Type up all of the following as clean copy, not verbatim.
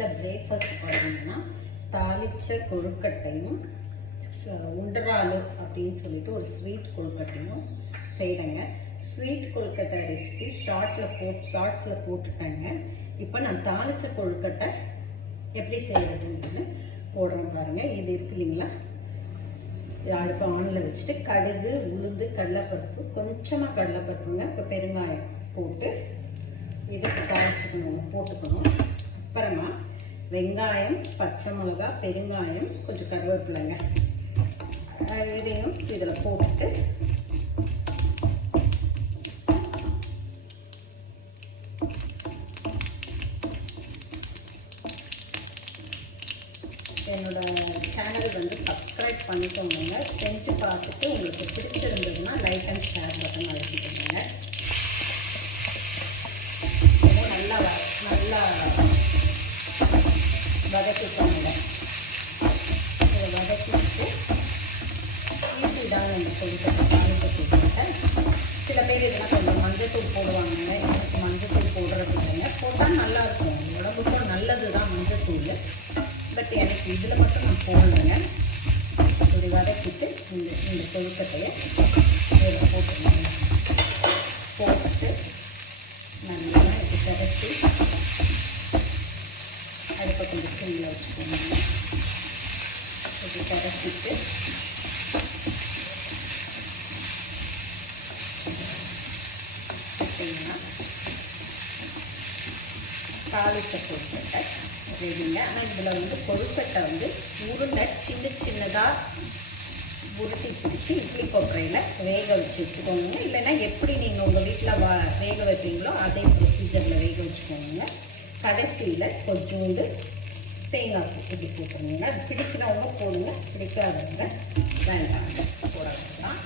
வீட்டில் பிரேக்ஃபாஸ்ட் பார்த்தீங்கன்னா தாளிச்ச கொழுக்கட்டையும் உண்டராலு அப்படின்னு சொல்லிட்டு ஒரு ஸ்வீட் கொழுக்கட்டையும் செய்கிறேங்க. ஸ்வீட் கொழுக்கட்டை ரெசிபி ஷார்ட்ஸில் போட்டிருக்காங்க. இப்போ நான் தாளிச்ச கொழுக்கட்டை எப்படி செய்யறதுன்னு போடுறேன் பாருங்கள். இது இருக்கு இல்லைங்களா, இது அடுப்பு ஆனில் வச்சுட்டு கடுகு, உளுந்து, கடலைப்பருப்பு, கொஞ்சமாக கடலைப்பருப்புங்க, இப்போ பெருங்காயம் போட்டு இதை போட்டுக்கணும். அப்புறமா வெங்காயம், பச்சை மிளகா, பெருங்காயம், கொஞ்சம் கருவேப்பிலைங்க, இதையும் இதில் போட்டுட்டு என்னோட சேனல் சப்ஸ்கிரைப் பண்ணிக்கோங்க. செஞ்சு பார்த்துட்டு உங்களுக்கு பிடிச்சிருந்ததுன்னா லைக் அண்ட் ஷேர் பட்டன் அழுத்திக்கோங்க. நல்லா வதக்கிக்கோங்க. இதை வதக்கிட்டு ஈஸிதான் இந்த கொழுக்கட்டை. சில பேர் இதெல்லாம் கொஞ்சம் மஞ்சத்தூள் போடுவாங்க. எனக்கு மஞ்சத்தூள் போடுறது இல்லைங்க. போட்டால் நல்லாயிருக்கும், உடம்புக்கும் நல்லது தான் மஞ்சத்தூள். பட் எனக்கு இதில் மட்டும் நான் போடலைங்க. இது வதக்கிட்டு இந்த கொழுக்கட்டையை இதில் போட்டுருங்க. போட்டு நல்லா இது கரைச்சி அடுப்பை கொஞ்சம் சிம்மில் வச்சுக்கோங்க. இது கரைச்சிட்டு பார்த்தீங்கன்னா தாளிச்ச கொழுக்கட்டை ரெடிங்க. ஆனால் இதில் கொழுக்கட்டை உருண்டை சின்னதாக உருட்டி பிடிச்சி இட்லி கொப்பரையில் வேக வச்சு வச்சுக்கோங்க. இல்லைன்னா எப்படி நீங்கள் உங்கள் வீட்டில் வேக வைப்பீங்களோ அதே ப்ரொசீஜரில் வேக வச்சுக்கோங்க. கடைசியில் கொஞ்சோண்டு தேங்காய் பூ இப்படி போட்டுருங்க. அது பிடிக்கிறவங்க போடுங்க, பிடிக்காதவங்க வேண்டாங்க, போட வேண்டாம்.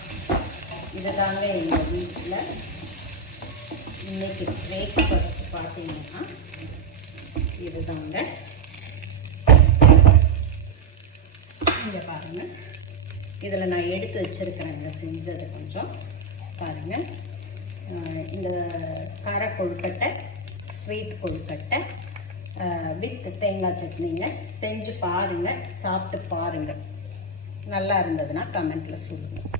இதை தாங்க எங்கள் வீட்டில் இன்னைக்கு பிரேக்ஃபாஸ்ட் பார்த்தீங்கன்னா இதுதாங்க. இங்கே பாருங்கள், இதில் நான் எடுத்து வச்சுருக்கிறேங்க செஞ்சது கொஞ்சம் பாருங்கள். இந்த கார கொழுக்கட்டை, ஸ்வீட் கொழுக்கட்டை வித் தேங்காய் சட்னிங்க. செஞ்சு பாருங்கள், சாப்பிட்டு பாருங்கள். நல்லா இருந்ததுன்னா கமெண்ட்டில் சொல்லுங்கள்.